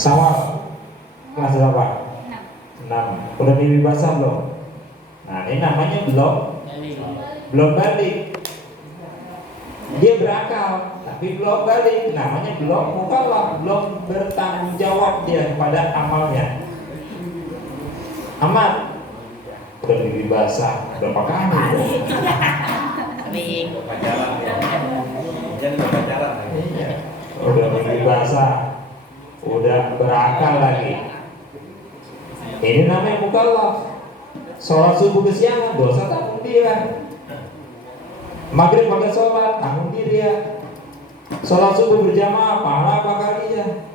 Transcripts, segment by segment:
Sama kelas berapa? 6. Udah mimpi basah belum? Nah ini namanya belum balik. Dia berakal tapi belum balik, namanya belum mukallaf, belum bertanggung jawab dia pada amalnya. Amat udah mimpi basah berapa kali? Udah mimpi basah, udah berakal lagi. Ini namanya mukallaf. Sholat subuh kesiangan, dosa tanggung dia. Maghrib pakai sholat, tanggung dia. Sholat subuh berjamaah, pahala apa kali ya.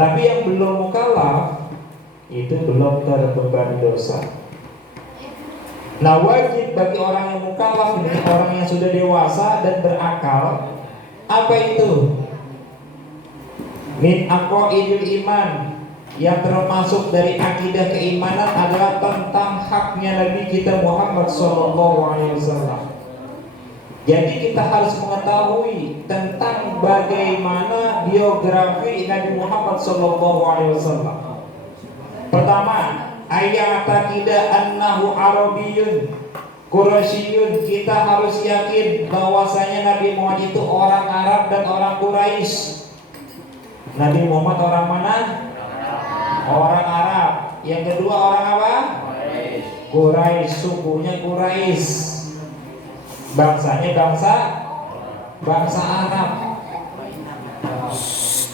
Tapi yang belum mukallaf itu belum terbebani dosa. Nah wajib bagi orang yang mukallaf ini, orang yang sudah dewasa dan berakal, apa itu? Min aqaidil iman, yang termasuk dari akidah keimanan adalah tentang haknya Nabi kita Muhammad SAW. Jadi kita harus mengetahui tentang bagaimana biografi Nabi Muhammad SAW. Pertama, ayatakida annahu Arabiyyun Quraisyun. Kita harus yakin bahwasanya Nabi Muhammad itu orang Arab dan orang Quraisy. Nabi Muhammad orang mana? Orang Arab. Yang kedua orang apa? Quraisy. Sukunya Quraisy. Bangsanya bangsa Arab.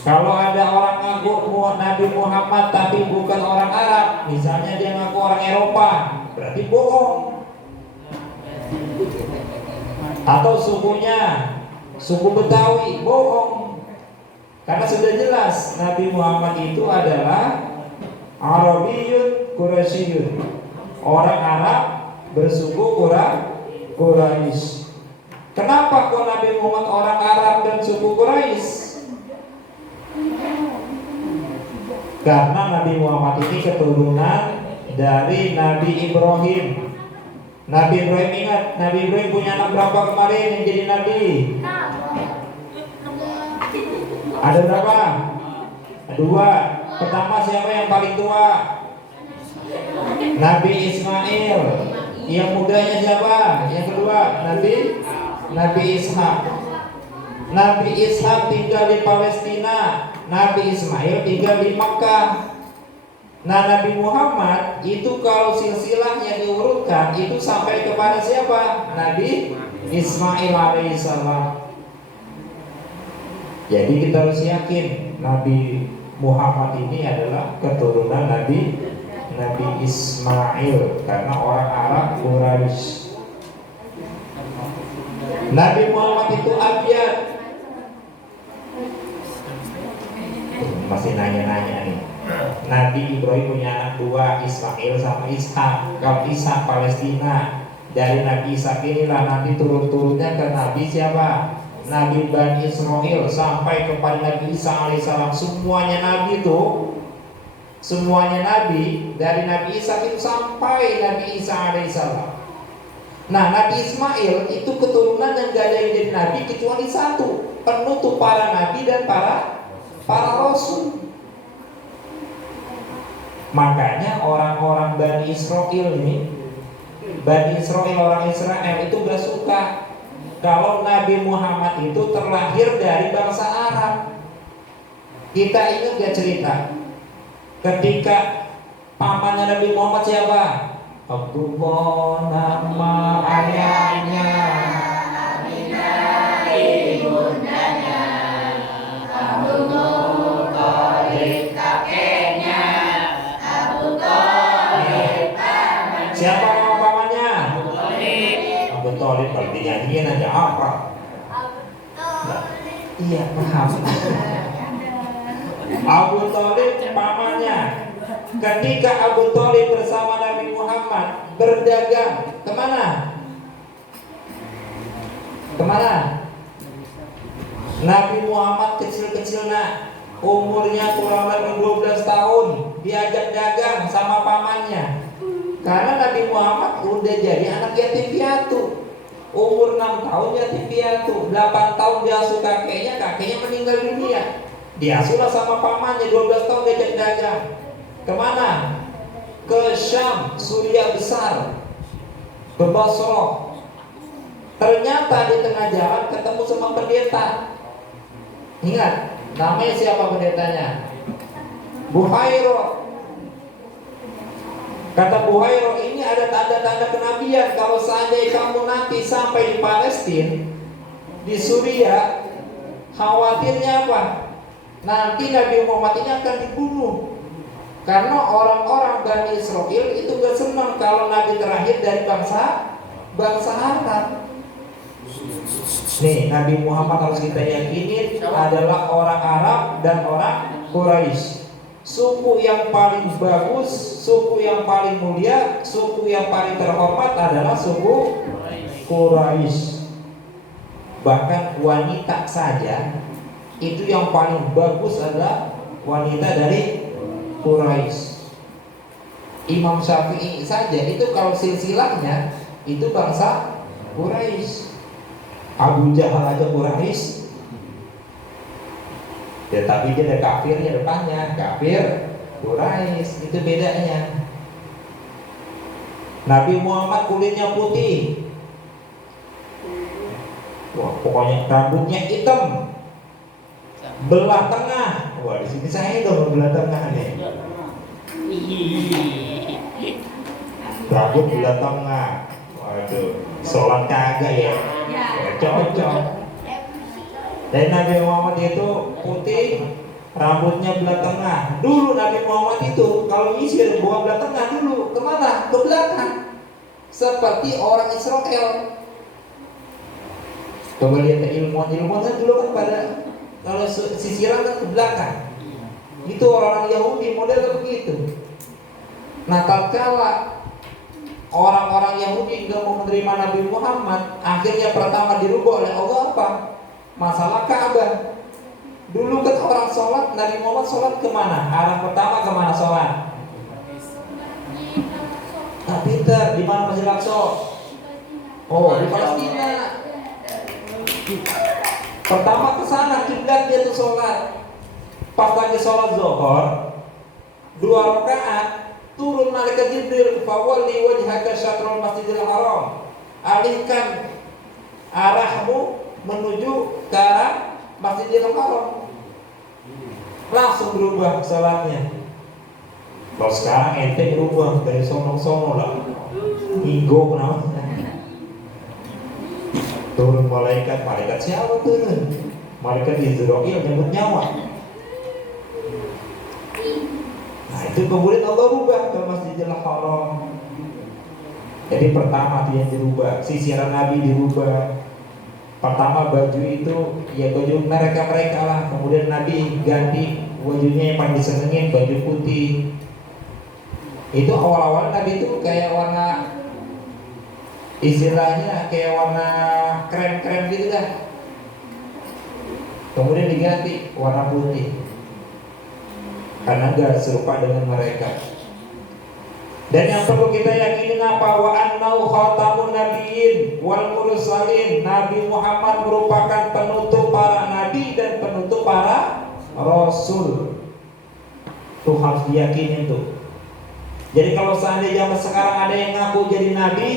Kalau ada orang ngaku Nabi Muhammad tapi bukan orang Arab, misalnya dia ngaku orang Eropa, berarti bohong. Atau sukunya suku Betawi, bohong. Karena sudah jelas Nabi Muhammad itu adalah Arabiyyun Quraisyun, orang Arab bersuku Quraisy. Kenapa kok Nabi Muhammad orang Arab dan suku Quraisy? Karena Nabi Muhammad ini keturunan dari Nabi Ibrahim. Nabi Ibrahim, ingat, Nabi Ibrahim punya anak berapa kemarin yang jadi Nabi? Ada berapa? 2. Pertama siapa yang paling tua? Nabi Ismail. Yang mudanya siapa? Yang kedua Nabi Ishak. Nabi Ishak tinggal di Palestina, Nabi Ismail tinggal di Makkah. Nah Nabi Muhammad itu kalau silsilahnya diurutkan itu sampai kepada siapa? Nabi Ismail alaihissalam. Jadi kita harus yakin Nabi Muhammad ini adalah keturunan Nabi Ismail, karena orang Arab Quraisy. Nabi Muhammad itu abiyat. Masih nanya-nanya nih. Nabi Ibrahim punya anak 2, Ismail sama Ishak. Kalau Ishak Palestina, dari Nabi Ishak inilah nanti turun-turunnya ke Nabi siapa? Nabi Bani Israel sampai kepada Nabi Isa alaihissalam. Semuanya Nabi itu, semuanya Nabi dari Nabi Isa itu sampai Nabi Isa alaihissalam. Nah Nabi Ismail itu keturunan yang gak ada yang jadi Nabi kecuali satu, penutup para Nabi dan para Rasul. Makanya orang-orang Bani Israel ini, Bani Israel, orang Israel itu gak suka kalau Nabi Muhammad itu terlahir dari bangsa Arab. Kita ingat gak cerita ketika pamannya Nabi Muhammad siapa? Abdullah nama ayahnya, Aminah ibundanya, Abdul Muthalib kakeknya, Abu Thalib pamannya. Siapa nama pamannya? Abu Thalib. Kalau dinyanyiin aja apa? Iya paham. Abu Thalib pamannya. Ketika Abu Thalib bersama Nabi Muhammad berdagang kemana? Nabi Muhammad kecil-kecil nak, umurnya kurang lebih 12 tahun, diajak dagang sama pamannya. Karena Nabi Muhammad udah jadi anak yatim piatu. Umur 6 tahun yatim piatu, 8 tahun diasuh kakeknya meninggal dunia. Diasuhlah sama pamannya 12 tahun diajak dagang. Kemana? Ke Syam, Suriah besar, ke Basrah. Ternyata di tengah jalan ketemu sama pendeta. Ingat, namanya siapa pendetanya? Buhairo. Kata Buhairo, ini ada tanda-tanda kenabian. Kalau seandainya kamu nanti sampai di Palestina, di Suriah, khawatirnya apa? Nanti Nabi Muhammad ini akan dibunuh. Karena orang-orang Bani Israel itu gak senang kalau Nabi terakhir dari bangsa Arab. Nih, Nabi Muhammad harus kita yakini adalah orang Arab dan orang Quraisy. Suku yang paling bagus, suku yang paling mulia, suku yang paling terhormat adalah suku Quraisy. Bahkan wanita saja itu yang paling bagus adalah wanita dari Quraisy. Imam Syafi'i saja itu kalau silsilahnya itu bangsa Quraisy. Abu Jahal aja Quraisy. Ya, tapi dia ada kafirnya depannya, kafir Quraisy, itu bedanya. Nabi Muhammad kulitnya putih. Wah, pokoknya rambutnya hitam. Belah tengah. Wah, di sini saya dong belah tengah nih. Rambut belah tengah. Waduh, sholat kagak ya? Cocok. Dan Nabi Muhammad itu putih, rambutnya belah tengah. Dulu Nabi Muhammad itu kalau nyisir buang belah tengah dulu kemana? Ke belakang. Seperti orang Israel. Coba lihat ilmuwan kan dulu kan pada kalau sisiran kan ke belakang. Itu orang-orang Yahudi model begitu. Nah, tatkala orang-orang Yahudi nggak mau menerima Nabi Muhammad, akhirnya pertama dirubah oleh Allah apa? Masalah Ka'bah. Dulu kan orang sholat, Nabi Muhammad sholat kemana? Arah pertama kemana sholat? Nah, pinter, di mana Masjid Aqsa? Oh, di Palestina. Pertama ke sana kiblat dia tuh sholat. Pas lagi sholat zuhur, 2 rakaat, turun malaikat Jibril, fawalli wajhaka syatrul Masjidil Haram. Alihkan arahmu menuju ke arah Masjidil Haram. Langsung berubah salatnya. Kalau sekarang ente berubah dari sono-sono lah. Igo namanya. Turun malaikat siapa turun? Malaikat Israel nyebut nyawa. Nah, itu kemudian Allah rubah ke Masjidil Haram. Jadi pertama dia dirubah, sisiran Nabi dirubah. Pertama baju itu ya baju mereka lah. Kemudian Nabi ganti bajunya yang paling disenengin, baju putih. Itu awal-awal Nabi itu kayak warna, istilahnya kayak warna krem-krem gitu dah. Kemudian diganti warna putih karena gak serupa dengan mereka. Dan yang perlu kita yakini apa? Wa annahu khatamun nabiyyin wal mursalin. Nabi Muhammad merupakan penutup para nabi dan penutup para rasul. Itu harus diyakini tuh. Jadi kalau seandainya zaman sekarang ada yang ngaku jadi nabi,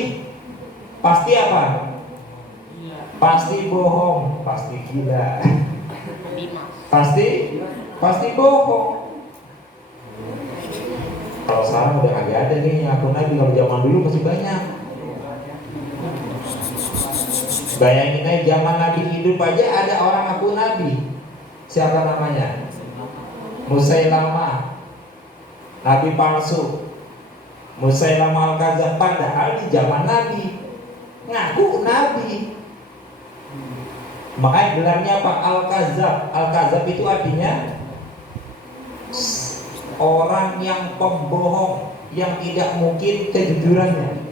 pasti apa? Pasti bohong, pasti gila. Pasti bohong. Kalau sekarang udah kagak ada nih yang ngaku nabi. Kalau zaman dulu masih banyak. Bayangin aja zaman Nabi hidup aja ada orang ngaku nabi. Siapa namanya? Musailamah, nabi palsu. Musailamah Al-Kadzab, padahal di zaman Nabi ngaku nabi. Makanya gelarnya apa? Al-Kadzab. Al-Kadzab itu artinya orang yang pembohong, yang tidak mungkin kejujurannya.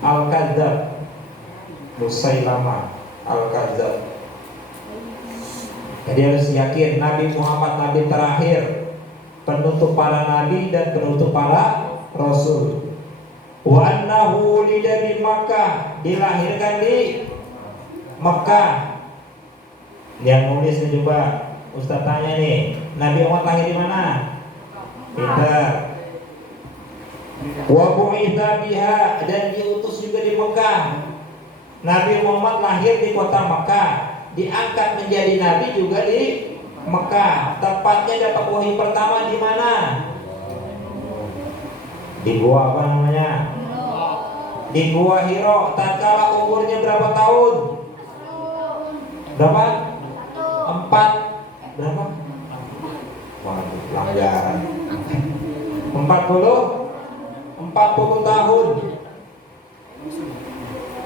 Al-Kadzab, Musailamah Al-Kadzab. Jadi harus yakin Nabi Muhammad nabi terakhir, penutup para nabi dan penutup para rasul. Wa annahu wulida di Makkah, dilahirkan di Makkah. Yang nulis coba Ustaz tanya nih, Nabi Muhammad lahir di mana? Pintar. Wa bu'itsa biha, dan diutus juga di Mekah. Nabi Muhammad lahir di kota Mekah, diangkat menjadi nabi juga di Mekah. Tepatnya dapat wahyu pertama di mana? Di gua apa namanya? Di gua Hiro. Tatkala umurnya berapa tahun? Berapa? 4. Berapa? Waduh, pelanggaran. 40 tahun.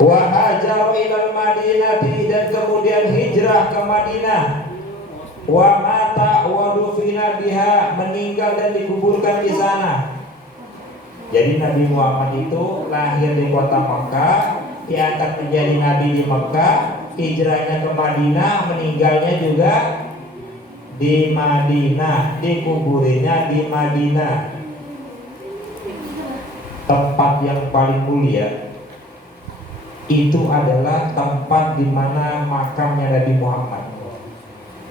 Wa hajar ilal Madinati, dan kemudian hijrah ke Madinah. Wa mata wa dufina biha, meninggal dan dikuburkan di sana. Jadi Nabi Muhammad itu lahir di kota Mekah, diangkat menjadi nabi di Mekah, hijrahnya ke Madinah, meninggalnya juga di Madinah, dikuburinya di Madinah. Tempat yang paling mulia itu adalah tempat di mana makamnya Nabi Muhammad.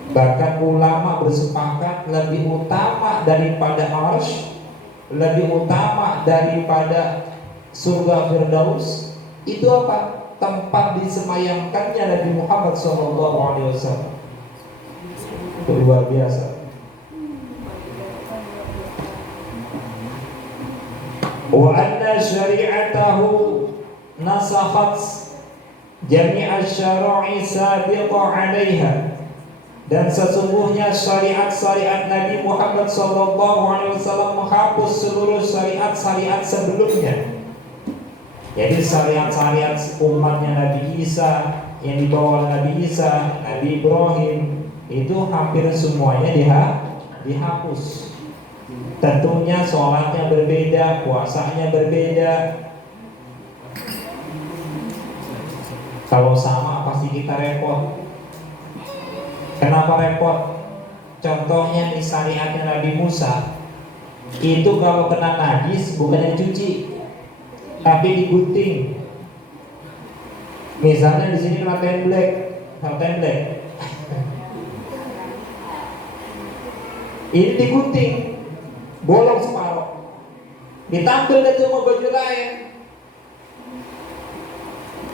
Bahkan ulama bersepakat lebih utama daripada Arsy, lebih utama daripada surga Firdaus. Itu apa? Tempat disemayamkannya Nabi Muhammad SAW. Itu luar biasa. Wa anna syari'atahu nasakhat jami'a syara'i sabiqa 'alaiha, dan sesungguhnya syariat-syariat Nabi Muhammad SAW menghapus seluruh syariat-syariat sebelumnya. Jadi syariat-syariat umatnya Nabi Isa yang dibawa Nabi Isa, Nabi Ibrahim, itu hampir semuanya dihapus. Tentunya sholatnya berbeda, puasanya berbeda. Kalau sama pasti kita repot. Kenapa repot? Contohnya di syariatnya Nabi Musa, itu kalau kena najis bukannya dicuci, tapi digunting. Misalnya di sini kena temblek, ini digunting, bolong separuh, ditampil deh tuh sama baju lain.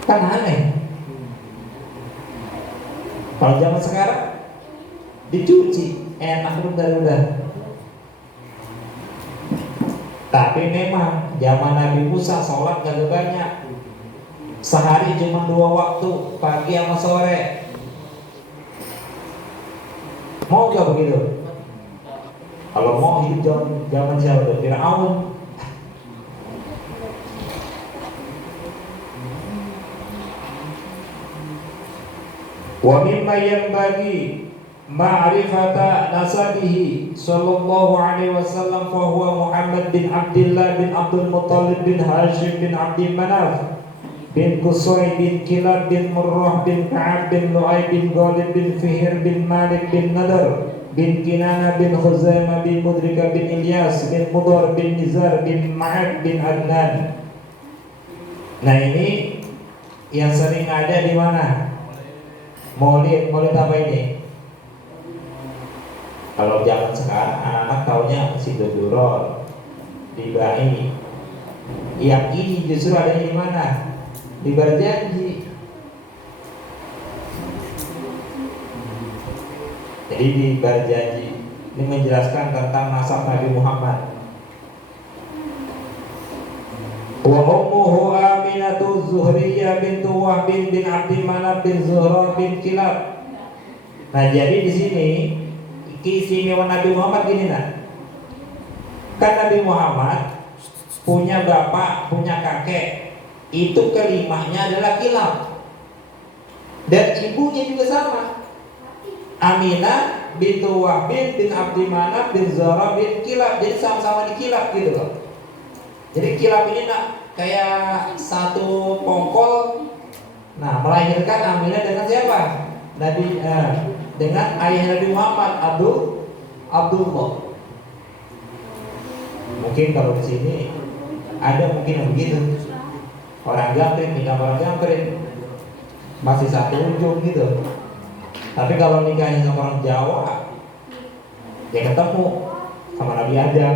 Kan aneh. Kalau zaman sekarang dicuci, enak udah. Tapi memang zaman Nabi Musa sholat gak banyak, sehari cuma 2 waktu, pagi sama sore. Mau gak begitu? Kalau mau hidup zaman siapa? Fir'aun. Wa mimma yanbaghi ma'rifata nasabihi sallallahu alaihi wasallam fa huwa Muhammad bin Abdullah bin Abdul Muttalib bin Hashim bin Abdi Manaf bin Qusay bin Kilab bin Murrah bin Ka'ab bin Lu'ay bin Ghalib bin Fihr bin Malik bin Nadar bin Kinana bin Khuzaimah bin Mudrika bin Ilyas bin Mudar bin Nizar bin Ma'ad bin Adnan. Nah, ini yang sering ada di mana? Maulid apa ini? Kalau zaman sekarang anak-anak taunya Sido Duror, Dibai. Yang ini justru ada di mana? Di Berjanji. Jadi di Berjanji ini menjelaskan tentang nasab Nabi Muhammad. Wa ummuhu Aminatu Zuhriyah bintu Wahb bin Abdi Manaf bin Zuhra bin Kilab. Nah, jadi di sini keistimewaan Nabi Muhammad gini, nah. Kan Nabi Muhammad punya bapak, punya kakek. Itu kelimanya adalah Kilab. Dan ibunya juga sama. Aminah bintu Wahb bin Abdi Manaf bin Zuhra bin Kilab. Jadi sama-sama di Kilab gitu loh. Jadi Kilab ini kayak satu pongkol. Nah, melahirkan Aminah dengan siapa? Dengan ayah Nabi Muhammad, Abdullah. Mungkin kalau di sini ada mungkin yang begitu. Orang Gambring nikah orang Gambring, masih satu ujung gitu. Tapi kalau nikahnya sama orang Jawa, Dia ketemu sama Nabi Adam.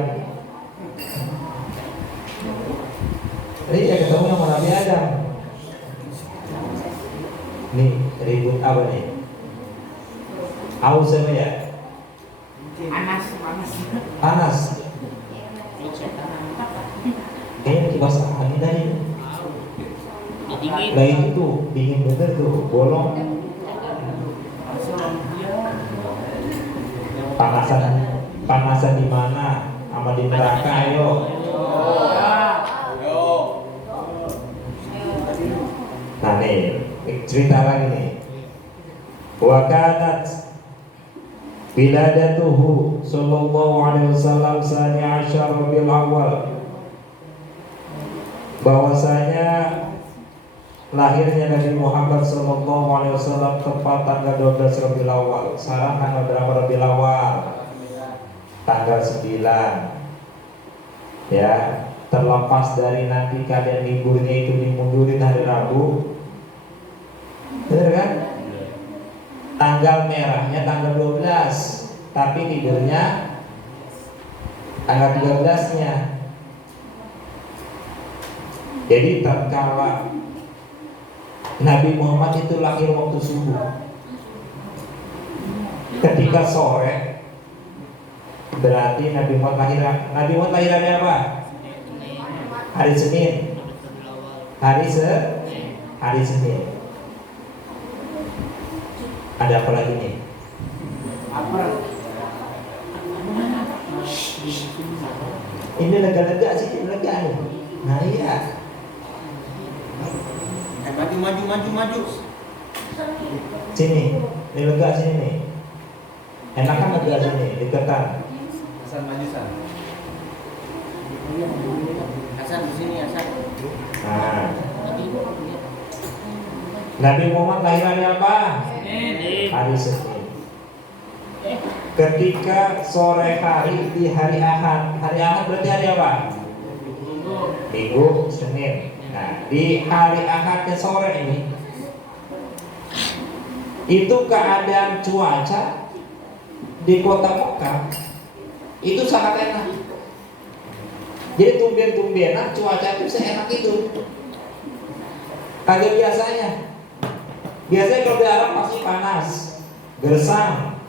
Jadi dia ketemu sama Nabi Adam. Nih ribut apa nih? Aus apa ya? Panas. Kayaknya kipas angin tadi. Lah itu dingin bener tuh, bolong. Panasan di mana? Sama di neraka, ayo. Nah nih, cerita lagi nih. Wa kanat wiladatuhu sallallahu alaihi wasallam sani asyar Rabiul Awal. Bahwasanya lahirnya Nabi Muhammad sallallahu alaihi wasallam tepat tanggal 12 Rabiul Awal. Sekarang tanggal berapa Rabiul Awal? Tanggal 9. Ya, terlepas dari nanti kalian liburnya itu dimundurin hari Rabu. Bener kan? Tanggal merahnya tanggal 12, tapi tidurnya tanggal 13-nya. Jadi tatkala Nabi Muhammad itu lahir waktu subuh, ketika sore berarti Nabi Muhammad lahir hari apa? Hari Senin. Hari Senin. Ada apa lagi nih? Ini lega-lega sih, lega nih. Nah iya. Maju. Sini, ini lega sini nih. Enakan lega sini, deketan. Hasan maju San. Hasan di sini Hasan. Nah. Nabi Muhammad lahir hari apa? Hari Senin. Ketika sore hari di hari Ahad. Hari Ahad berarti hari apa? Minggu, Senin. Nah, di hari Ahad ke sore ini itu keadaan cuaca di kota Mekah itu sangat enak. Jadi tumben-tumbenan cuaca itu seenak itu. Kagak biasanya. Biasanya kalau di Arab pasti panas, gersang.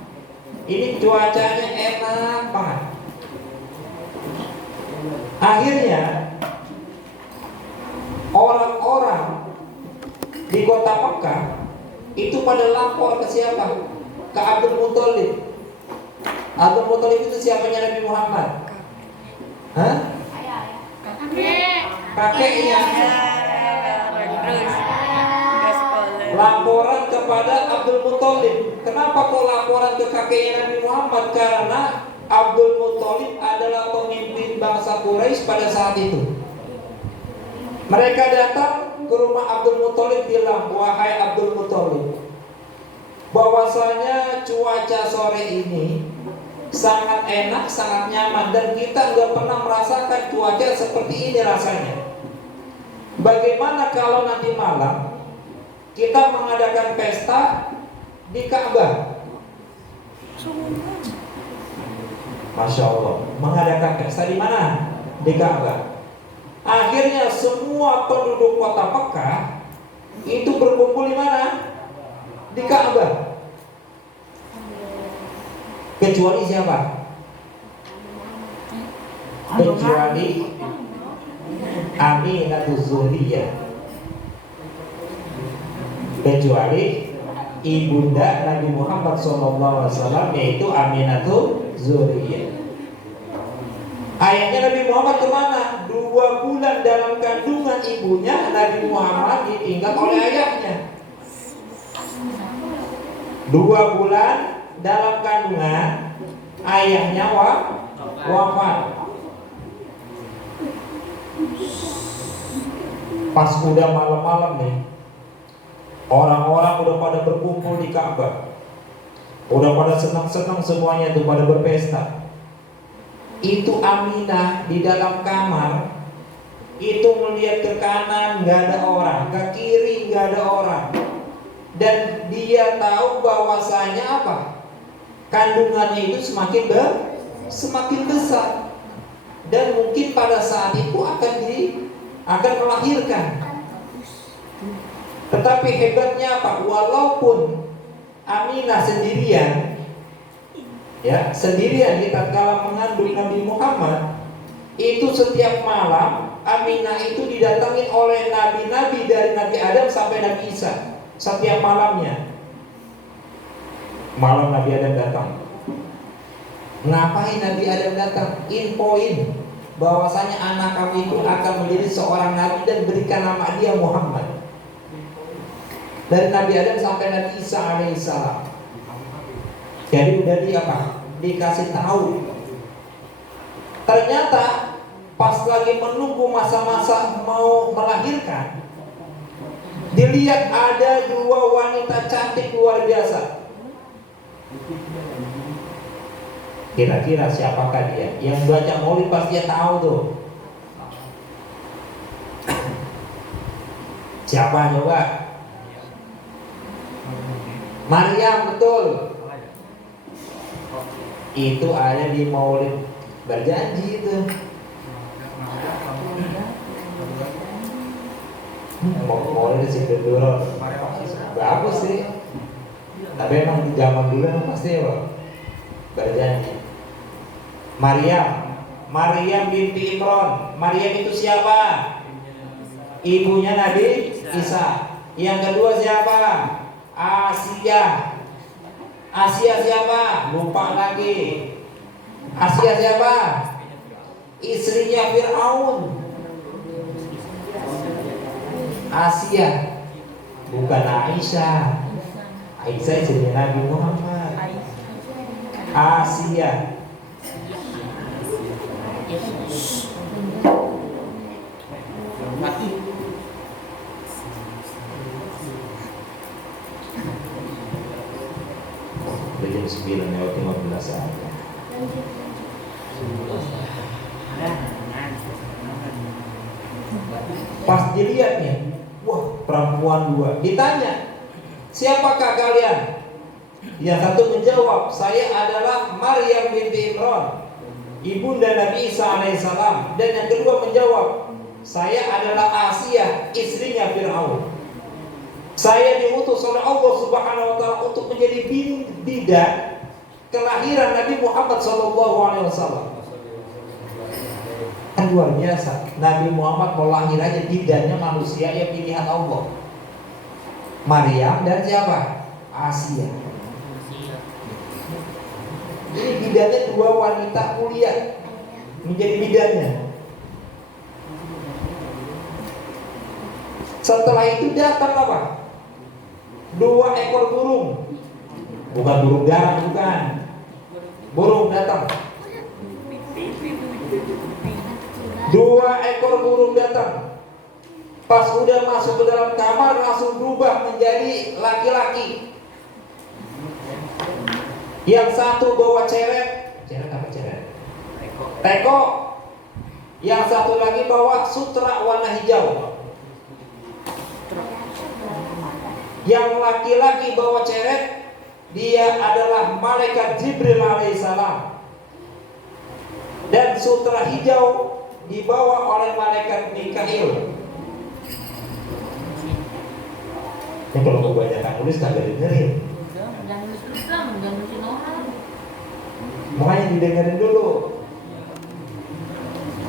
Ini cuacanya enak banget. Akhirnya orang-orang di kota Mekah itu pada lapor ke siapa? Ke Abdul Muthalib. Abdul Muthalib itu siapanya Nabi Muhammad? Hah? Kakeknya. Laporan kepada Abdul Muthalib. Kenapa kok laporan ke kakeknya Nabi Muhammad? Karena Abdul Muthalib adalah pemimpin bangsa Quraisy pada saat itu. Mereka datang ke rumah Abdul Muthalib bilang, wahai Abdul Muthalib, bahwasanya cuaca sore ini sangat enak, sangat nyaman, dan kita nggak pernah merasakan cuaca seperti ini rasanya. Bagaimana kalau nanti malam kita mengadakan pesta di Ka'bah? Masya Allah, mengadakan pesta di mana? Di Ka'bah. Akhirnya semua penduduk kota Mekah itu berkumpul di mana? Di Ka'bah. Kecuali siapa? Kecuali Aminatul Zuriyah. Kecuali ibunda Nabi Muhammad SAW, yaitu Aminatul Zuriyah. Ayahnya Nabi Muhammad kemana? 2 bulan dalam kandungan ibunya Nabi Muhammad ditinggal oleh ayahnya. 2 bulan dalam kandungan ayahnya wafat. Pas udah malam-malam nih, orang-orang udah pada berkumpul di Ka'bah, udah pada senang-senang semuanya tuh, pada berpesta. Itu Aminah di dalam kamar itu melihat ke kanan nggak ada orang, ke kiri nggak ada orang, dan dia tahu bahwasanya apa? kandungannya itu semakin besar, dan mungkin pada saat itu akan melahirkan. Tetapi hebatnya apa? Walaupun Aminah sendirian, ya sendirian di tatkala mengandung Nabi Muhammad, itu setiap malam Aminah itu didatangin oleh nabi-nabi dari Nabi Adam sampai Nabi Isa. Setiap malamnya, malam Nabi Adam datang. Ngapain Nabi Adam datang? Infoin bahwasanya anak kamu itu akan menjadi seorang nabi dan berikan nama dia Muhammad. Dari Nabi Adam sampai Nabi Isa alaihissalam. Jadi udah dikasih tahu. Ternyata pas lagi menunggu masa-masa mau melahirkan, dilihat ada 2 wanita cantik luar biasa. Kira-kira siapakah dia? Yang baca maulid pasti dia tahu tuh. Siapa coba? Maryam, betul. Itu ada di maulid berjanji itu. Maulid sih berdua. Bagus sih. Tapi emang di zaman dulu emang pasti berjanji. Maryam binti Imran. Maryam itu siapa? Ibunya Nabi Isa. Yang kedua siapa? Asia siapa? Lupa lagi. Asia siapa? Istrinya Fir'aun. Asia, bukan Aisyah. Aisyah istrinya Nabi Muhammad. Asia. Jam 9:15 saja. Pas dilihatnya, wah perempuan 2. Ditanya, siapakah kalian? Yang satu menjawab, saya adalah Maryam binti Imran, ibunda Nabi Isa alaihissalam. Dan yang kedua menjawab, saya adalah Asia, istrinya Fir'aun. Saya diutus oleh Allah Subhanahu wa taala untuk menjadi bidan kelahiran Nabi Muhammad SAW. Kan luar biasa. Nabi Muhammad mau lahir aja bidannya manusia yang pilihan Allah. Maryam dan siapa? Asia. Jadi bidannya 2 wanita mulia menjadi bidannya. Setelah itu datang apa? 2 ekor burung. Bukan burung darah, bukan. Burung datang. 2 ekor burung datang. Pas udah masuk ke dalam kamar langsung berubah menjadi laki-laki. Yang satu bawa ceret. Ceret apa ceret? Teko. Yang satu lagi bawa sutra warna hijau. Yang laki-laki bawa ceret, dia adalah malaikat Jibril alaihissalam. Dan sutra hijau dibawa oleh malaikat Mikail. Ini kalau kebanyakan nulis kagak dengerin. Makanya didengerin dulu.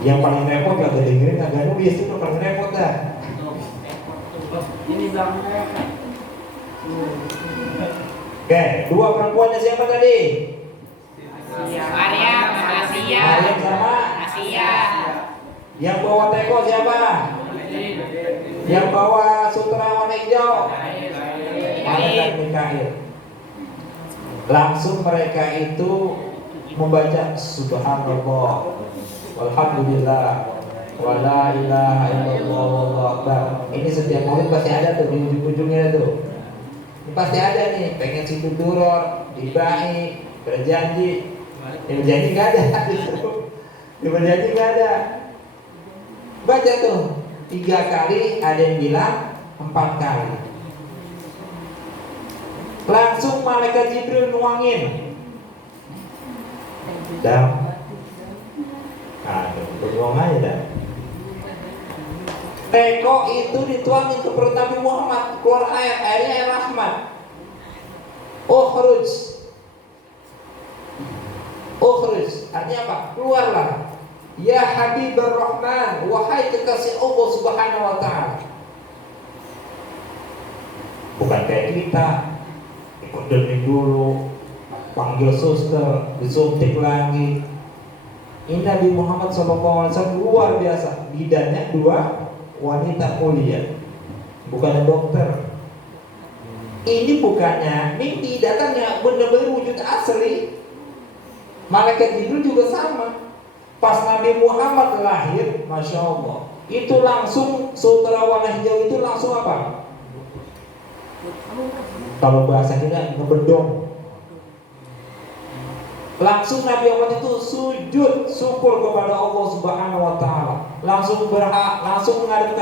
Yang paling repot kagak dengerin kagak nulis, itu paling repot dah. Ini bangga. Oke, 2 perempuannya siapa tadi? Maryam sama Asia. Maryam sama Asia. Yang bawa teko siapa? Yang bawa sutra warna hijau? Malaikat Mikail. Langsung mereka itu membaca Subhanallah, walhamdulillah, wala ilaha illallah, wallahu akbar. Ini setiap maulid pasti ada tuh di ujung-ujungnya tuh. Ini pasti ada nih, pengen situ turun, dibaik, berjanji. Yang berjanji nggak ada. Yang berjanji nggak ada. Baca tuh 3 kali, ada yang bilang 4 kali. Langsung malaikat Jibril nuangin Dan bengong aja dah. Teko itu dituangin ke perut Nabi Muhammad, keluar airnya air rahmat. Ukhruj, artinya apa? Keluarlah. Ya Habibur Rahman, wahai kekasih Allah Subhanahu wa Ta'ala. Bukan kayak kita ikut demi dulu, panggil suster, disuntik lagi. Ini Nabi Muhammad SAW luar biasa. Bidannya 2 wanita mulia, bukan dokter. Ini bukannya mimpi, datangnya benar-benar wujud asli. Malaikat Jibril juga sama. Pas Nabi Muhammad lahir, Masya Allah, itu langsung sutra warna hijau itu langsung apa? Kalau bahasa kita ngebedong. Langsung Nabi Muhammad itu sujud syukur kepada Allah Subhanahu wa Ta'ala. Langsung menghadap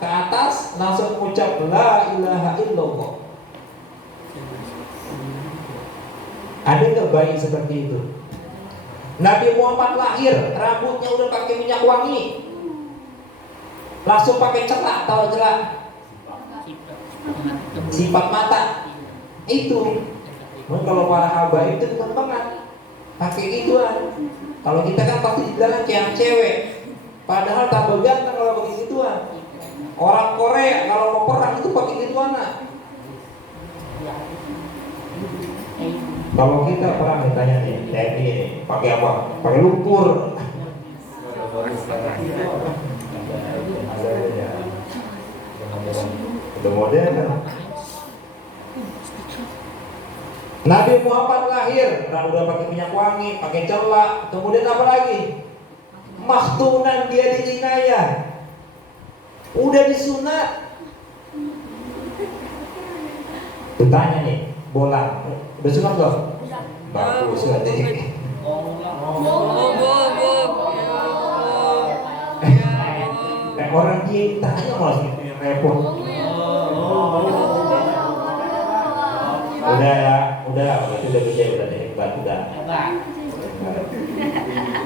ke atas, langsung mengucap la ilaha illallah. Ada nggak bayi seperti itu? Nabi Muhammad lahir, rambutnya udah pakai minyak wangi, langsung pakai celak, tahu celak? Sifat mata itu. Kalau para habaib itu bukan banget pakai gituan. Kalau kita kan pasti dibilang kayak cewek, padahal tambah ganteng kalau pakai gituan. Orang Korea kalau mau perang itu pakai gituan lah. Kalau kita perang ditanya nih, TNI ini pakai apa? Pakai lumpur. Itu modern. Nabi Muhammad lahir, udah pakai minyak wangi, pakai celak, kemudian apa lagi? Makhtunan dia di inayah, udah disunat. Bertanya nih, bolang, udah sunat belum? Bagus berarti. Orang dia tanya malah repot. Udah ya, itu udah bisa, udah hebat, udah.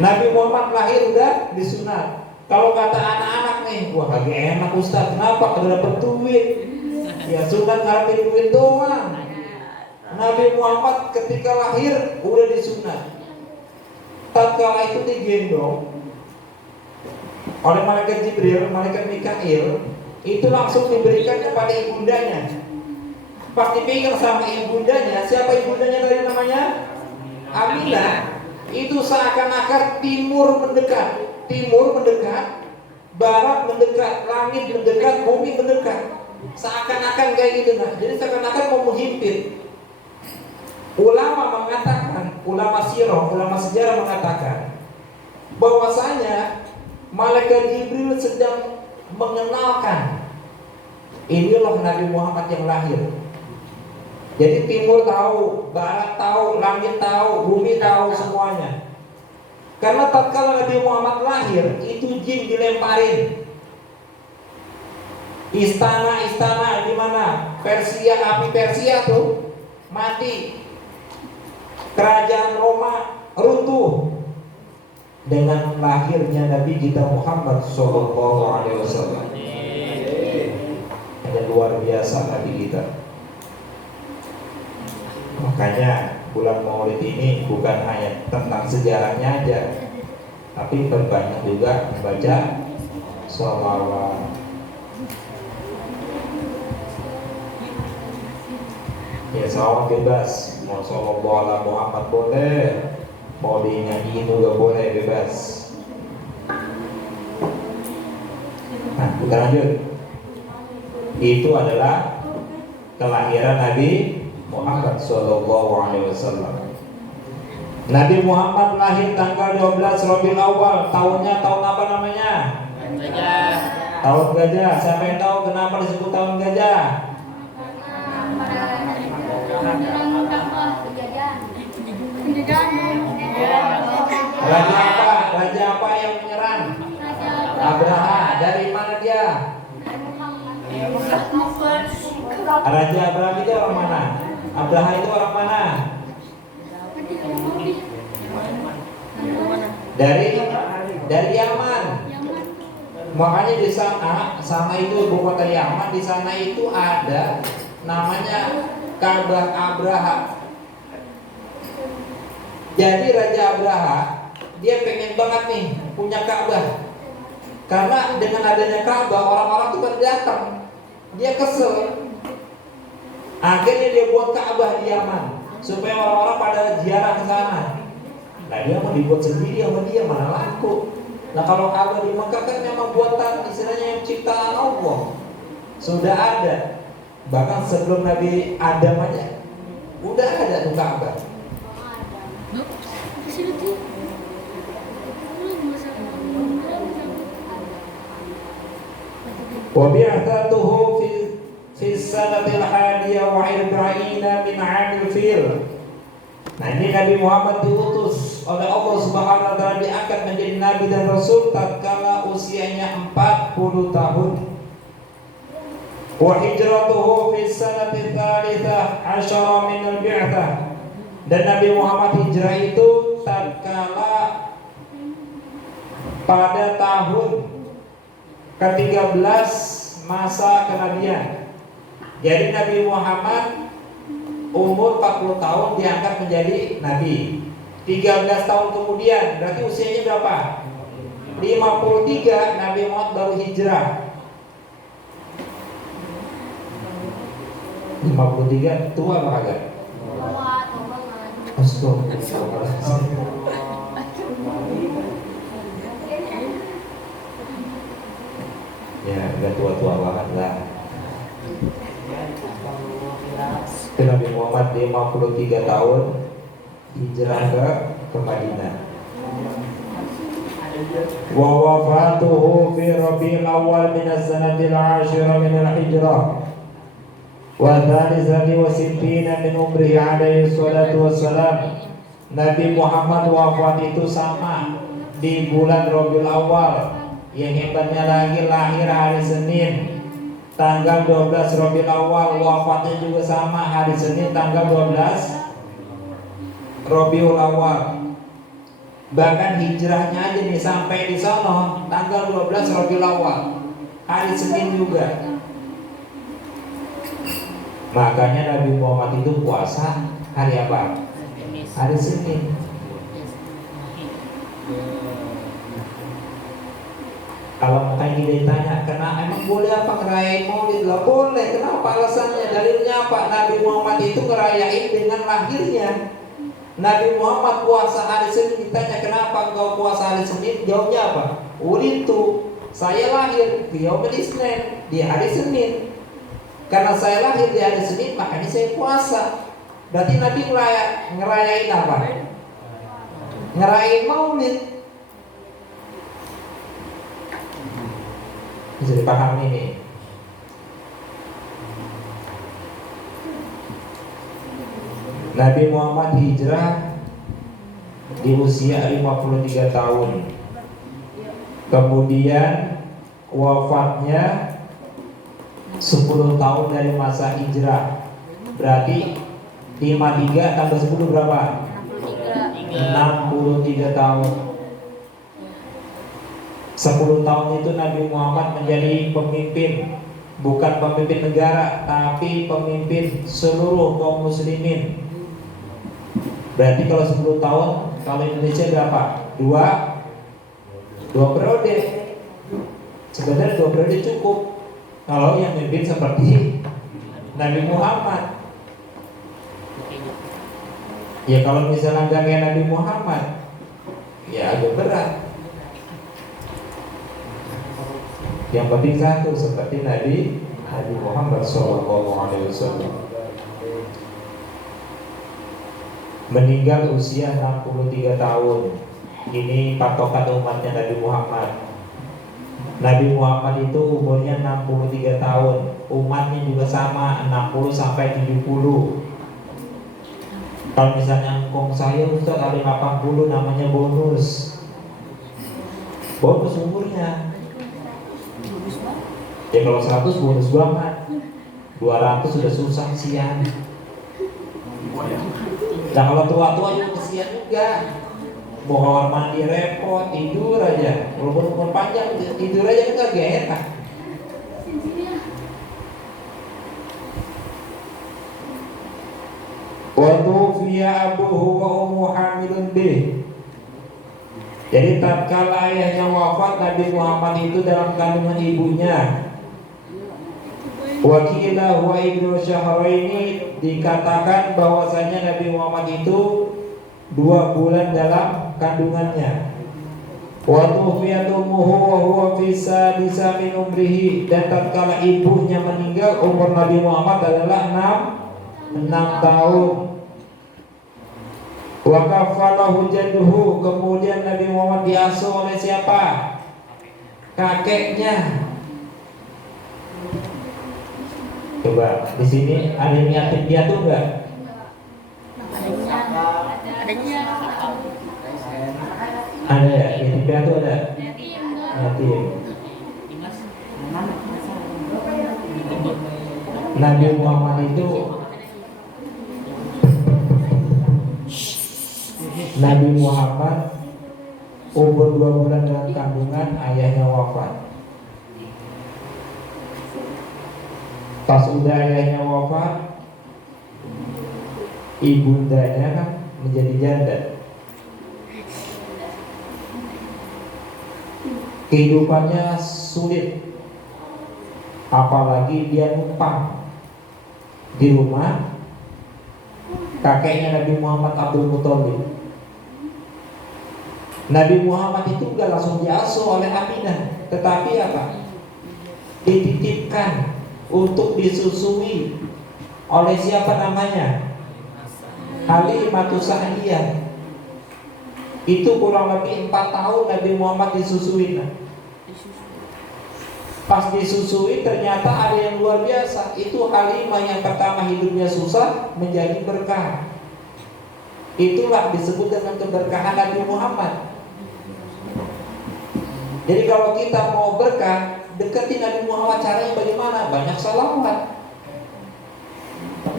Nabi Muhammad lahir udah disunat. Kalau kata anak-anak nih, wah lagi enak Ustaz, kenapa? Udah dapet duit. Ya sunat ngarepin duit doang. Nabi Muhammad ketika lahir udah disunat. Tatkala itu digendong oleh malaikat Jibril, malaikat Mikail, itu langsung diberikan kepada ibundanya. Pas dipegang sama ibundanya, siapa ibundanya tadi namanya? Aminah. Itu seakan-akan timur mendekat, barat mendekat, langit mendekat, bumi mendekat. Seakan-akan kayak gitu nah. Jadi seakan-akan mau menghimpit. Ulama mengatakan, ulama sirah, ulama sejarah mengatakan bahwasanya malaikat Jibril sedang mengenalkan inilah Nabi Muhammad yang lahir. Jadi timur tahu, barat tahu, langit tahu, bumi tahu semuanya. Karena tatkala Nabi Muhammad lahir, itu jin dilemparin. Istana-istana di mana? Persia, api Persia tuh mati. Kerajaan Roma runtuh dengan lahirnya Nabi kita Muhammad SAW. Yang luar biasa Nabi kita. Makanya bulan Maulid ini bukan hanya tentang sejarahnya aja, tapi berbanyak juga membaca sholawat. Ya sholawat bebas, mau sholawat ala Muhammad boleh, mau dinyanyiin juga boleh, bebas. Nah kita lanjut. Itu adalah kelahiran Nabi Muhammad SAW. Nabi Muhammad lahir tanggal 12 Rabiul Awal. Tahunnya tahun apa namanya? Gajah. Tahun gajah. Siapa yang tahu kenapa disebut tahun gajah? Raja apa? Raja apa yang menyerang? Abraha. Dari mana dia? Raja Abraham itu orang mana? Abraha itu orang mana? Dari Yaman. Makanya di sana itu ibu kota Yaman, di sana itu ada namanya Ka'bah Abraha. Jadi Raja Abraha dia pengen banget nih punya Ka'bah. Karena dengan adanya Ka'bah orang-orang tuh pada datang. Dia kesel. Akhirnya dia buat Ka'bah di Yaman supaya orang-orang pada ziarah ke sana. Nah dia mau dibuat sendiri sama dia mana laku. Nah kalau Ka'bah di Mekah kan memang buatan istilahnya yang ciptaan Allah. Sudah ada. Bahkan sebelum Nabi Adam aja udah ada tuh Ka'bah. Wa bi'athatuhu fi sanatil hadiyah wa arba'ina min 'amil fil. Nah ini Nabi Muhammad diutus oleh Allah Subhanahu wa taala diangkat menjadi nabi dan rasul tatkala usianya 40 tahun. Wa hijratuhu fi sanati tsalitsah 'asyara min al-bi'tsah. Dan Nabi Muhammad hijrah itu tatkala pada tahun ke-13 masa kenabian. Jadi Nabi Muhammad umur 40 tahun diangkat menjadi nabi. 13 tahun kemudian berarti usianya berapa? 53 Nabi Muhammad baru hijrah. 53 tua apa kagak? Ya udah tua-tua banget lah. Nabi Muhammad 53 tahun hijrah ke Madinah. Wa wafatuhu fi Rabiul Awwal min as-sanatil 'ashirah min al-hijrah wa thalithati wa sittina min umrihi alaihi salatu wassalam. Nabi Muhammad wafat itu sama di bulan Rabiul Awal. Yang hebatnya lagi lahir hari Senin tanggal 12 Rabiul Awal, wafatnya juga sama hari Senin tanggal 12 Rabiul Awal. Bahkan hijrahnya aja nih sampai di sono tanggal 12 Rabiul Awal, hari Senin juga. Makanya Nabi Muhammad itu puasa hari apa? Hari Senin. Kalau makanya ditanya, kenapa emang boleh apa ngerayain Maulid? Lah boleh. Kenapa alasannya? Dalilnya apa? Nabi Muhammad itu ngerayain dengan lahirnya. Nabi Muhammad puasa hari Senin, ditanya kenapa engkau puasa hari Senin? Jawabnya apa? Ulitu, saya lahir di yaumil Isnin, di hari Senin. Karena saya lahir di hari Senin, makanya saya puasa. Berarti Nabi ngerayain apa? Ngerayain Maulid. Bisa dipahami nih. Nabi Muhammad hijrah di usia 53 tahun. Kemudian wafatnya 10 tahun dari masa hijrah. Berarti 53 tambah 10 berapa? 63 tahun. 10 tahun itu Nabi Muhammad menjadi pemimpin, bukan pemimpin negara, tapi pemimpin seluruh kaum muslimin. Berarti kalau 10 tahun, kalau Indonesia berapa? Dua periode. Sebenarnya 2 periode cukup kalau yang memimpin seperti Nabi Muhammad. Ya kalau misalnya nggak kayak Nabi Muhammad, ya agak berat. Yang penting satu seperti Nabi Muhammad SAW. Meninggal usia 63 tahun. Ini patokan umatnya Nabi Muhammad. Nabi Muhammad itu umurnya 63 tahun. Umatnya juga sama 60 sampai 70. Kalau misalnya engkong saya Ustaz ada 80 namanya bonus. Bonus umurnya. Ya kalau 100 bonus banget, 200 sudah susah kesian. Nah kalau tua-tua juga kesian juga. mau kamar mandi repot, tidur aja. Kalau umur panjang tidur aja kan gak enak. Wa tufiya abuhu wa ummu hamilun bih. Jadi tatkala ayahnya wafat, Nabi Muhammad itu dalam kandungan ibunya. Wakila wa ibnu syahraini, dikatakan bahwasanya Nabi Muhammad itu 2 bulan dalam kandungannya. Wa tuwfiyat ummuhu wa huwa fi sadisa min umrihi, dan tatkala ibunya meninggal umur Nabi Muhammad adalah 6 tahun. Wa kafalahu jadduhu, kemudian Nabi Muhammad diasuh oleh siapa? Kakeknya. Coba di sini ada yang yatim piatu enggak? Ada ya, yatim piatu ada. Yatim. Nabi Muhammad itu umur 2 bulan dalam kandungan, ayahnya wafat. Pas udah ayahnya wafat, ibundanya kan menjadi janda. Kehidupannya sulit, apalagi dia numpang di rumah kakeknya Nabi Muhammad Abdul Muthalib. Nabi Muhammad itu gak langsung diasuh oleh Aminah, tetapi apa? Dititipkan untuk disusui oleh siapa namanya? Halimatus Sa'diyah. Itu kurang lebih 4 tahun Nabi Muhammad disusui. Pas disusui ternyata ada yang luar biasa. Itu Halimah yang pertama hidupnya susah menjadi berkah. Itulah disebut dengan keberkahan Nabi Muhammad. Jadi kalau kita mau berkah, deketin Nabi Muhammad. Caranya bagaimana? Banyak sholawat.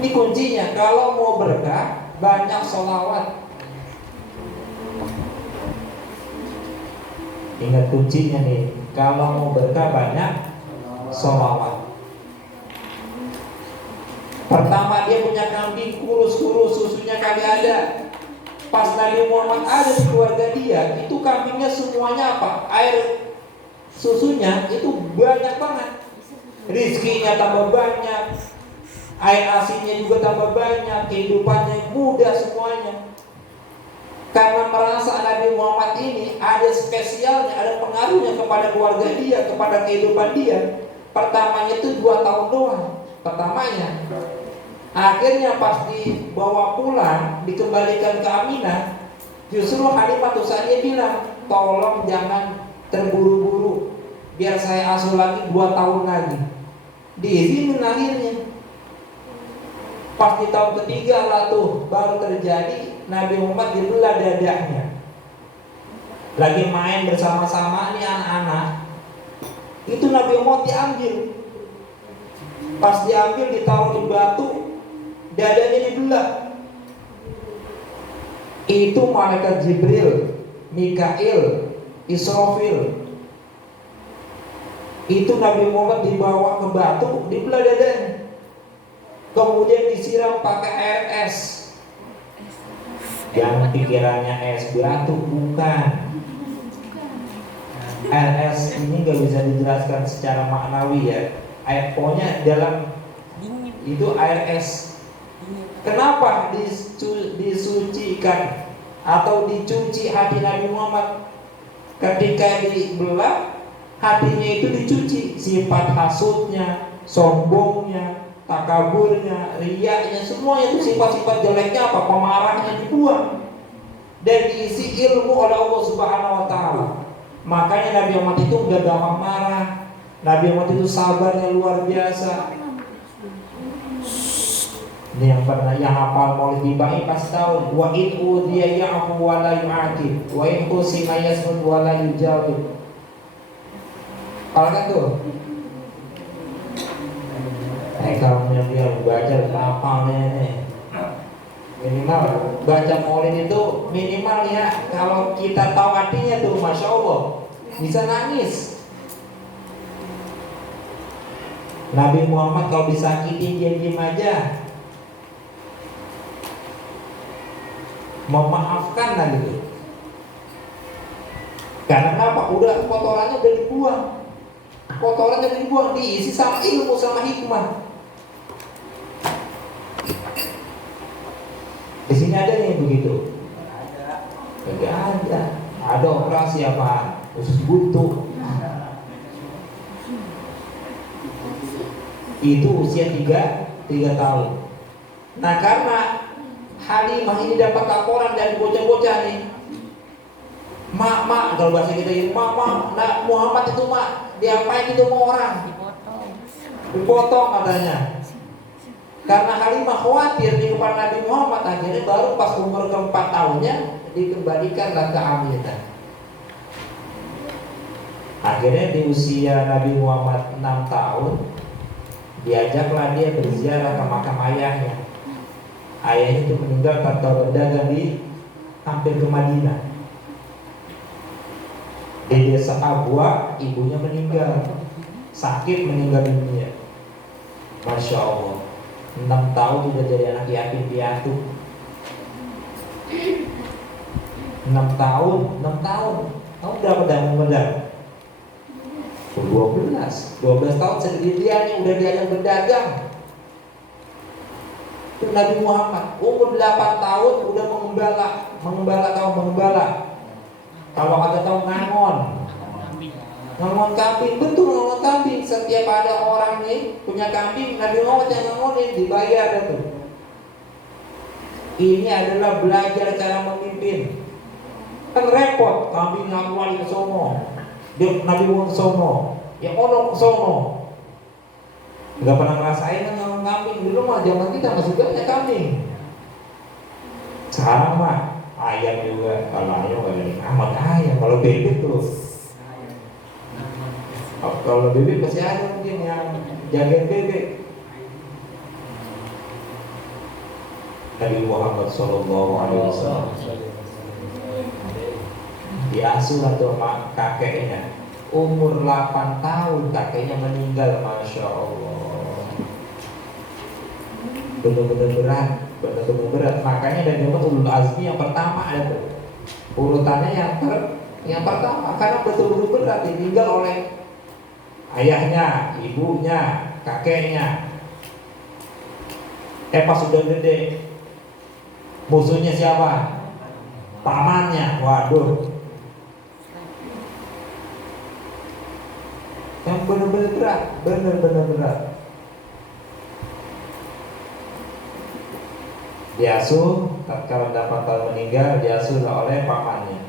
Ini kuncinya. Kalau mau berkah, banyak sholawat. Ingat kuncinya nih. Kalau mau berkah, banyak sholawat. Pertama dia punya kambing kurus-kurus, susunya kali ada. Pas Nabi Muhammad ada di keluarga dia, itu kambingnya semuanya apa? Air susunya itu banyak banget. Rizkinya tambah banyak, air asinnya juga tambah banyak, kehidupannya mudah semuanya. Karena merasa Nabi Muhammad ini ada spesialnya, ada pengaruhnya kepada keluarga dia, kepada kehidupan dia. Pertamanya itu 2 tahun doang. Pertamanya. Akhirnya pas dibawa pulang, dikembalikan ke Aminah, justru Halimatus Sa'diyah bilang, tolong jangan terburu-buru, biar saya asuh lagi 2 tahun lagi. Diizinin akhirnya. Pas di tahun ketiga lah tuh baru terjadi, Nabi Muhammad dibelah dadanya. Lagi main bersama-sama nih anak-anak, itu Nabi Muhammad diambil. Pas diambil ditaruh di batu, dadanya dibelah. Itu malaikat Jibril, Mikail, Israfil. Itu Nabi Muhammad dibawa ke batu, dibelah dadanya. Kemudian disiram pakai air es. Yang pikirannya es batu, bukan. Air es ini gak bisa dijelaskan secara maknawi ya. Air pokoknya dalam itu air es. Kenapa disucikan atau dicuci hati Nabi Muhammad? Ketika dibelah, hatinya itu dicuci. Sifat hasutnya, sombongnya, takaburnya, riyaknya, semuanya itu sifat-sifat jeleknya apa? Pemarahnya dibuang dan diisi ilmu oleh Allah Subhanahu wa taala. Makanya Nabi Muhammad itu enggak gampang marah. Nabi Muhammad itu sabarnya luar biasa. Ini yang pernah yang hafal Maulid Ibahi pasti tahu. Wa in udiya ya'fu wa la yu'aqib, wa in qusima yasmut wa la yujawib. Kalau kan tuh kalau dia baca hafalnya nih, minimal baca Maulid itu minimal ya, kalau kita tahu artinya tuh, masya Allah, bisa nangis. Nabi Muhammad kalau disakiti dia diam aja, memaafkan lah gitu. Karena apa? Udah kotorannya udah dibuang, kotorannya dibuang, diisi sama ilmu sama hikmah. Di sini ada yang begitu? Tidak ada. Ada operasi apa? Khusus buntu. Itu usia 3 tahun. Nah, karena Halimah ini dapat laporan dari bocah-bocah nih. Mak, kalau bahasa kita ini, mak, nah, Muhammad itu mak, diapain itu mau orang? Dipotong katanya. Karena Halimah khawatir di depan Nabi Muhammad, akhirnya baru pas umur ke-4 tahunnya dikembalikanlah ke Aminah. Akhirnya di usia Nabi Muhammad 6 tahun, diajaklah dia berziarah ke makam ayahnya. Ayahnya itu meninggal tatkala berdagang di hampir ke Madinah. Di desa Abwa, ibunya meninggal, sakit meninggal dunia. Masya Allah, 6 tahun sudah jadi anak yatim piatu. 6 tahun. Tahu berapa dah modal? 12 tahun sendirian udah diajak berdagang. Itu Nabi Muhammad umur 8 tahun udah mengembala. Kalau ada tahu ngangon kambing, betul ngangon kambing. Setiap ada orang nih punya kambing, Nabi Muhammad yang ngangonin, dibayar itu. Ini adalah belajar cara memimpin. Kan repot, kambing ngakuan ke sono, dia Nabi Muhammad sono, yang ono ke sono. Gak pernah ngerasain kan ngangon kambing. Dulu mah zaman kita masih banyak kambing. Sekarang mah ayam juga, kalau ayam gak ada amat ayam. Kalau bebek tuh, kalau bebek masih ada mungkin yang jagain bebek. Nabi Muhammad SAW diasuh atau kakeknya. Umur 8 tahun kakeknya meninggal, masya Allah. Benar-benar berat. Makanya dari ulul azmi yang pertama ada tuh. Urutannya yang pertama, karena betul-betul berat, ditinggal oleh ayahnya, ibunya, kakeknya. Pas sudah gede, musuhnya siapa? Pamannya. Waduh, yang benar-benar berat, benar-benar berat. Diasuh, tatkala 8 tahun meninggal, diasuh oleh pamannya.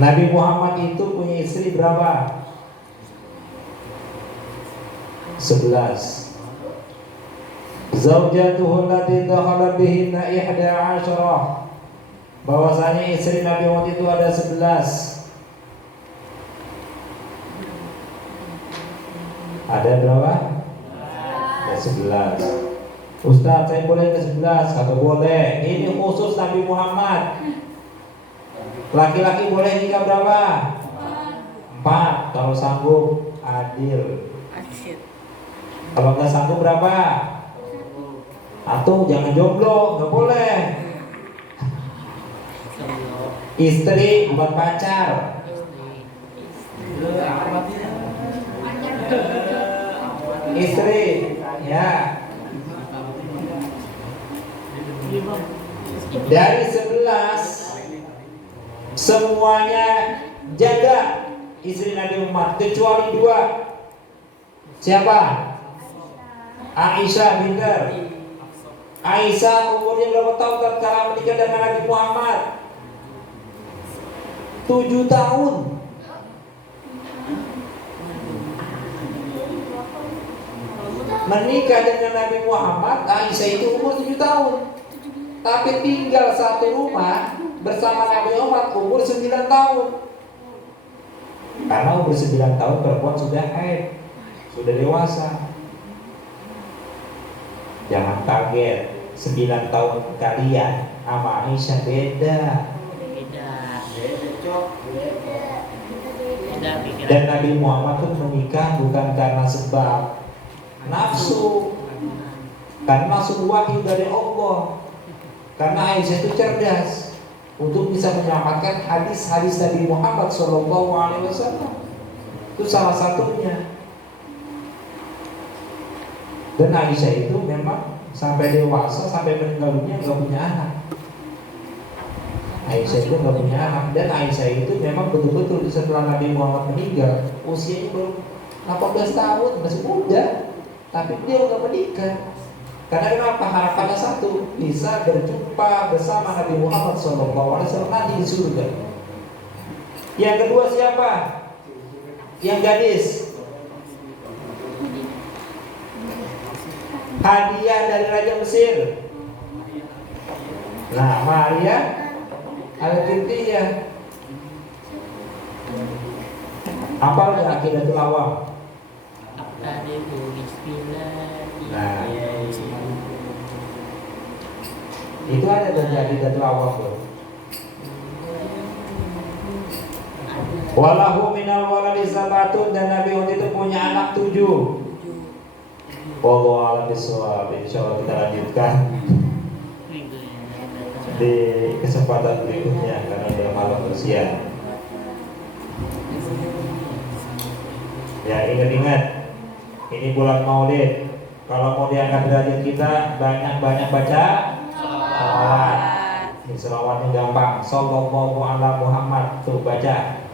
Nabi Muhammad itu punya istri berapa? 11. Zaujatuhu allati dakhala bihinna 11. Bahwasanya istri Nabi Muhammad itu ada 11. Ada berapa? Ada 11. Ustaz, saya boleh ke 11? Kata boleh. Ini khusus Nabi Muhammad. Laki-laki boleh nikah berapa? 4. Kalau sanggup, adil. Kalau nggak sanggup berapa? Atau jangan jomblo, nggak boleh. Istri bukan pacar. Istri, ya. Dari 11 semuanya jaga istri Nabi Muhammad kecuali 2. Siapa? Aisyah bintar. Aisyah umurnya berapa tahun tatkala menikah dengan Nabi Muhammad? 7 tahun. Menikah dengan Nabi Muhammad, Aisyah itu umur 7 tahun. Tapi tinggal satu rumah bersama Nabi Muhammad umur 9 tahun. Karena umur 9 tahun perempuan sudah haid, sudah dewasa. Jangan kaget 9 tahun kalian sama Aisyah beda. Dan Nabi Muhammad pun menikah bukan karena sebab nafsu, karena langsung wahyu dari Allah. Karena Aisyah itu cerdas untuk bisa menyelamatkan hadis-hadis Nabi Muhammad SAW. Itu salah satunya. Dan Aisyah itu memang sampai dewasa, sampai meninggal dunia nggak punya anak. Aisyah itu nggak punya anak. Dan Aisyah itu memang betul-betul setelah Nabi Muhammad meninggal, usianya baru 18 tahun, masih muda. Tapi dia nggak menikah. Karena kenapa? Harapannya satu, bisa berjumpa bersama Nabi Muhammad SAW nanti di surga. Yang kedua siapa? Yang gadis. Hadiah dari Raja Mesir. Nah, Maria Al-Qibtiyah. Apa lagi Aqidatul Awam? Nah, itu ada dari Aqidatul Awam tuh. Walahu minal waladi sabatun, dan Nabi waktu itu punya anak 7. Wallahu a'lam bishawab. Insyaallah kita lanjutkan di kesempatan berikutnya karena udah malam bersiang. Ya, ingat-ingat ini bulan Maulid. Kalau mau diangkat derajat kita, banyak-banyak baca selawat. Ini selawatnya gampang. Sallallahu ala Muhammad, tuh baca.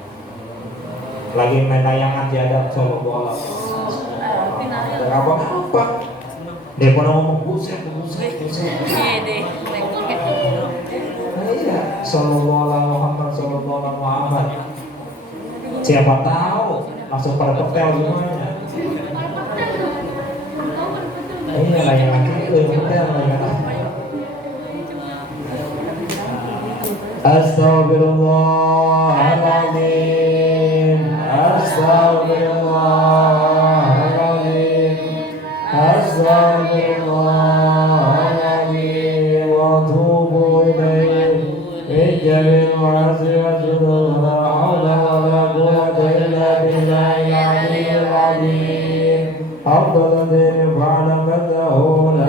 Lagi main layangan tiada sallallahu ala Muhammad. Apa? Dia pernah ngomong buset. Iya, sallallahu ala Muhammad, sallallahu ala Muhammad. Siapa tahu langsung pada petel semuanya. Ini layangan itu petel layangan. Astaghfirullahaladzim, astaghfirullahaladzim, astaghfirullahaladzim, wa atubu ilaihi min jami'il ma'asi wa dzunub, la haula wa la quwwata illa billahil aliyyil azim. Afdalul dzikri fa'lam annahu la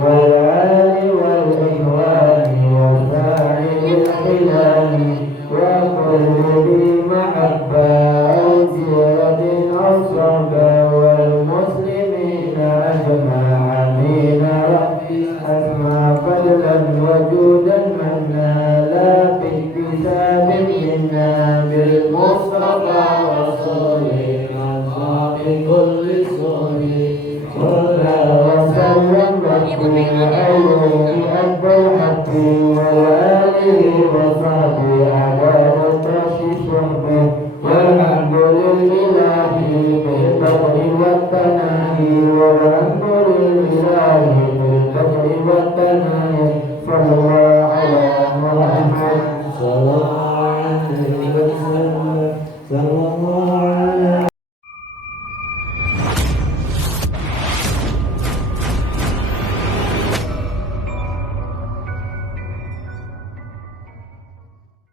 والآل Sallallahu